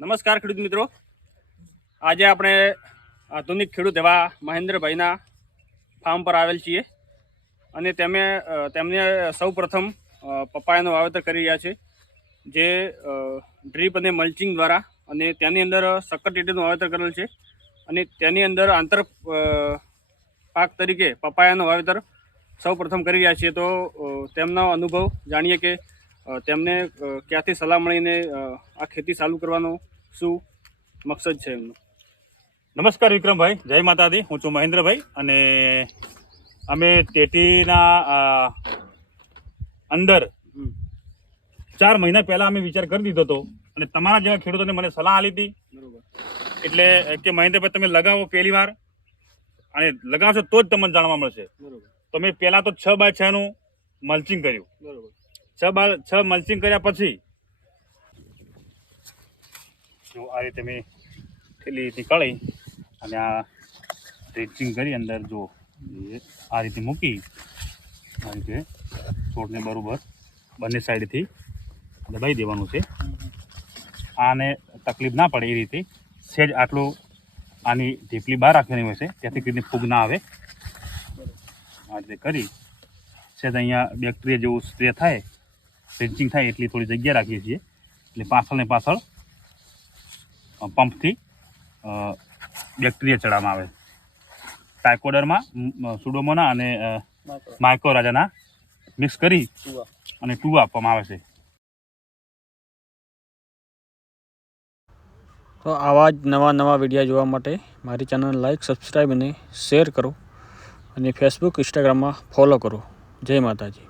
નમસ્કાર ખેડૂત મિત્રો, આજે આપણે આધુનિક ખેડૂત એવા મહેન્દ્રભાઈના ફાર્મ પર આવેલ છીએ અને તેમને સૌ પ્રથમ પપાયાનું વાવેતર કરી રહ્યા છે, જે ડ્રીપ અને મલ્ચિંગ દ્વારા, અને તેની અંદર શક્કર ટેટીનું વાવેતર કરેલ છે અને તેની અંદર આંતર પાક તરીકે પપાયાનું વાવેતર સૌ પ્રથમ કરી રહ્યા છીએ. તો તેમનો અનુભવ જાણીએ કે તેમને ક્યાંથી સલાહ મળીને આ ખેતી ચાલુ કરવાનો શું મકસદ છે એમનો. નમસ્કાર વિક્રમભાઈ, જય માતાજી. હું છું મહેન્દ્રભાઈ અને અમે ટેટીના અંદર 4 મહિના પહેલાં અમે વિચાર કરી દીધો હતો અને તમારા જેવા ખેડૂતોને મને સલાહ આપી હતી. બરોબર. એટલે કે મહેન્દ્રભાઈ તમે લગાવો પહેલી વાર અને લગાવશો તો જ તમને જાણવા મળશે. બરોબર. તો મેં પહેલાં તો 6x6નું મલ્ચિંગ કર્યું. બરોબર. 6x6 મલ્ચિંગ કર્યા પછી જો આ રીતે મેં થેલી નીકાળી અને આ ડ્રેસિંગ કરી અંદર જો આ રીતે મૂકી, આ રીતે છોડને બરાબર બંને સાઈડથી દબાઈ દેવાનું છે. આને તકલીફ ના પડે એ રીતે સહેજ આટલું આની ઢીપલી બહાર રાખવાની હોય છે, ત્યાંથી કરીને ફૂગ ના આવે. આ રીતે કરી સહેજ અહીંયા બેક્ટેરિયા જેવું સ્પ્રે થાય, ડ્રેસિંગ થાય એટલી થોડી જગ્યા રાખીએ છીએ. એટલે પાછળ પંપથી બેક્ટેરિયા ચડાવવામાં આવે. ટાઇકોડરમાં સુડોમોના અને માઇક્રોરાજાના મિક્સ કરી અને ટુ આપવામાં આવે છે. તો આવા જ નવા વિડીયો જોવા માટે મારી ચેનલ લાઈક, સબસ્ક્રાઈબ અને શેર કરો અને ફેસબુક, ઇન્સ્ટાગ્રામમાં ફોલો કરો. જય માતાજી.